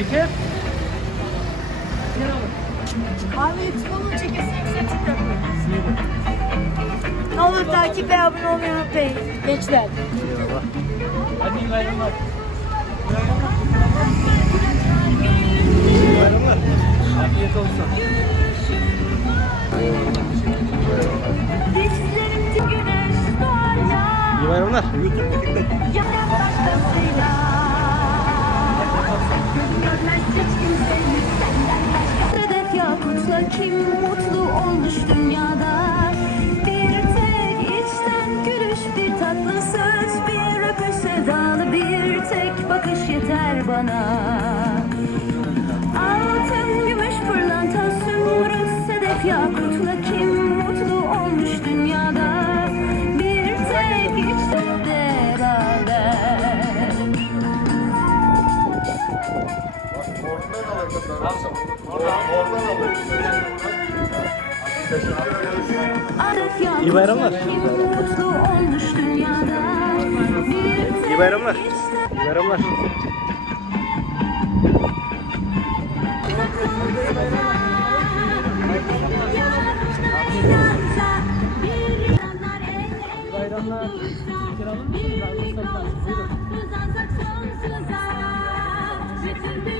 Abi TikTok. Ne olur takip ve abone olmayı unutmayın. Gençler. Eyvallah. Hadi iyi bayramlar. İyi bayramlar. Afiyet olsun. Dişlerimde güneş doğar İyi bayramlar. Yaran kim mutlu olmuş dünyada? Bir tek içten gülüş bir tatlı söz Bir öpüş sevdalı bir tek bakış yeter bana. Altın, gümüş, pırlanta, zümrüt, sedef, yakutla kim mutlu olmuş dünyada? Bir tek içten beraber yakutla İyi bayramlar. İyi bayramlar. İyi bayramlar. Bayramlar. Kardeş toplantısı. Buyurun.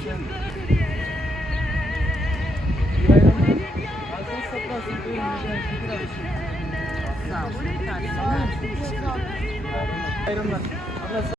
Sağ olun. Bayramlar.